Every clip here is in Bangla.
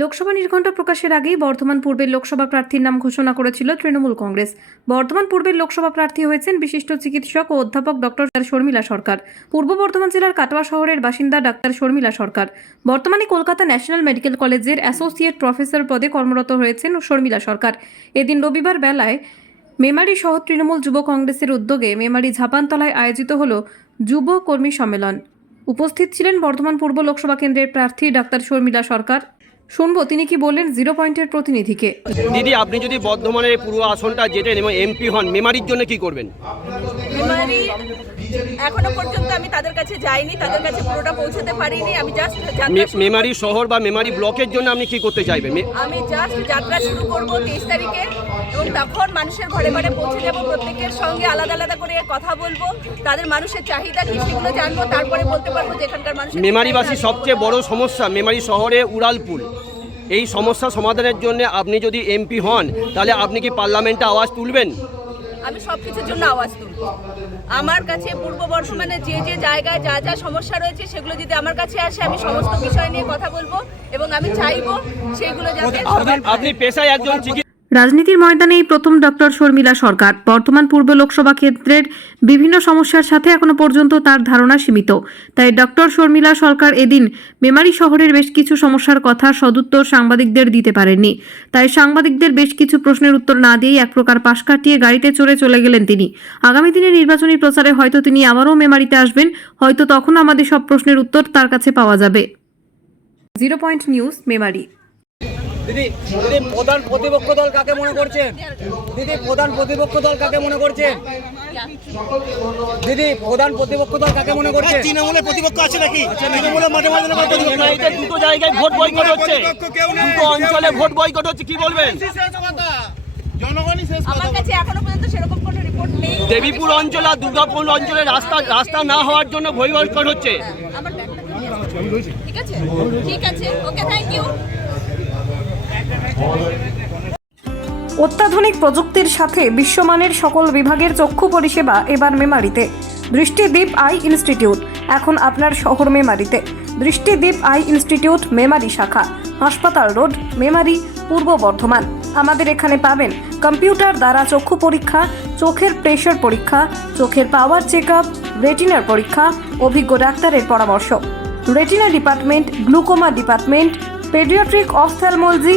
লোকসভা নির্ঘণ্ট প্রকাশের আগেই বর্ধমান পূর্বের লোকসভা প্রার্থীর নাম ঘোষণা করেছিল তৃণমূল কংগ্রেস। বর্ধমান পূর্বের লোকসভা প্রার্থী হয়েছেন বিশিষ্ট চিকিৎসক ও অধ্যাপক ডক্টর শর্মিলা সরকার। পূর্ব বর্ধমান জেলার কাটোয়া শহরের বাসিন্দা ডাক্তার শর্মিলা সরকার। বর্তমানে কলকাতা ন্যাশনাল মেডিকেল কলেজের অ্যাসোসিয়েট প্রফেসর পদে কর্মরত হয়েছেন শর্মিলা সরকার। এদিন রবিবার বেলায় মেমারি শহ তৃণমূল যুব কংগ্রেসের উদ্যোগে মেমারি ঝাপানতলায় আয়োজিত হল যুব কর্মী সম্মেলন। উপস্থিত ছিলেন বর্ধমান পূর্ব লোকসভা কেন্দ্রের প্রার্থী ডাক্তার শর্মিলা সরকার। শুনব তিনি কি বললেন জিরো পয়েন্টের প্রতিনিধিকে? দিদি আপনি যদি বর্ধমানের এই পুরো আসনটা জেতেন এবং এমপি হন মেমারির জন্য কি করবেন? এখনও পর্যন্ত আমি তাদের কাছে যাইনি তাদের কাছে পুরোটা পৌঁছতে পারিনি আমি জাস্ট মেমারি শহর বা মেমারি ব্লকের জন্য আপনি কি করতে চাইবেন? আমি জাস্ট যাত্রা শুরু করব তেইশ তারিখে এবং তখন মানুষের ঘরে ঘরে পৌঁছে যাব প্রত্যেকের সঙ্গে আলাদা আলাদা করে কথা বলব তাদের মানুষের চাহিদা কি সেগুলো জানব তারপরে বলতে পারব যে এখানকার মানুষের মেমারিবাসী সবচেয়ে বড় সমস্যা মেমারি শহরে উড়ালপুল। এই সমস্যা সমাধানের জন্য আপনি যদি এমপি হন তাহলে আপনি কি পার্লামেন্টে আওয়াজ তুলবেন? আমি সব কিছুর জন্য আওয়াজ তুলব আমার কাছে পূর্ব বর্ধমানে যে যে জায়গায় যা যা সমস্যা রয়েছে, সেগুলো যদি আমার কাছে আসে, আমি সমস্ত বিষয় নিয়ে কথা বলব এবং আমি চাইব সেগুলো যাতে আপনি পেশায় একজন রাজনীতির ময়দানে এই প্রথম ডক্টর শর্মিলা সরকার। বর্তমান পূর্ব লোকসভা ক্ষেত্রের বিভিন্ন সমস্যার সাথে এখনও পর্যন্ত তার ধারণা সীমিত। তাই ডক্টর শর্মিলা সরকার এদিন মেমারি শহরের বেশ কিছু সমস্যার কথা সদুত্তর সাংবাদিকদের দিতে পারেননি। তাই সাংবাদিকদের বেশ কিছু প্রশ্নের উত্তর না দিয়েই এক প্রকার পাশ কাটিয়ে গাড়িতে চড়ে চলে গেলেন তিনি। আগামী দিনে নির্বাচনী প্রচারে হয়তো তিনি আবারও মেমারিতে আসবেন। হয়তো তখন আমাদের সব প্রশ্নের উত্তর তার কাছে পাওয়া যাবে। Zero point news, Memari. দিদি দিদি প্রধান প্রতিপক্ষ দল কাকে মনে করছেন? দিদি প্রধান প্রতিপক্ষ দল কাকে মনে করছেন? দিদি প্রধান প্রতিপক্ষ দল কাকে মনে করছেন? তৃণমূলের প্রতিপক্ষ আছে নাকি? তৃণমূলের মাঝে মাঝে নাকি প্রতিপক্ষ দুটো জায়গায় ভোট বয়কট হচ্ছে। দুটো অঞ্চলে ভোট বয়কট হচ্ছে কি বলবেন? আমার কাছে এখনও পর্যন্ত সেরকম কোনো রিপোর্ট নেই। দেবীপুর অঞ্চল আর দুর্গাপুর অঞ্চলে রাস্তা রাস্তা না হওয়ার জন্য ভয় বয়কট হচ্ছে। আছে। ঠিক আছে? ওকে থ্যাংক ইউ অত্যাধুনিক প্রযুক্তির সাথে বিশ্বমানের সকল বিভাগের চক্ষু পরিষেবা এবার মেমারিতে। দৃষ্টিদ্বীপ আই ইনস্টিটিউট, এখন আপনার শহর মেমারিতে। দৃষ্টিদ্বীপ আই ইনস্টিটিউট, মেমারি শাখা, হাসপাতাল রোড, মেমারি, পূর্ব বর্ধমান। আমাদের এখানে পাবেন কম্পিউটার দ্বারা চক্ষু পরীক্ষা, চোখের প্রেশার পরীক্ষা, চোখের পাওয়ার চেক আপ রেটিনার পরীক্ষা, অভিজ্ঞ ডাক্তারের পরামর্শ। Retina department, glaucoma department, paediatric, ophthalmology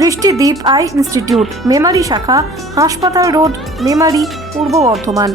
Drishtidweep eye institute Memari শাখা হাসপাতাল রোড মেমারি পূর্ব বর্ধমান।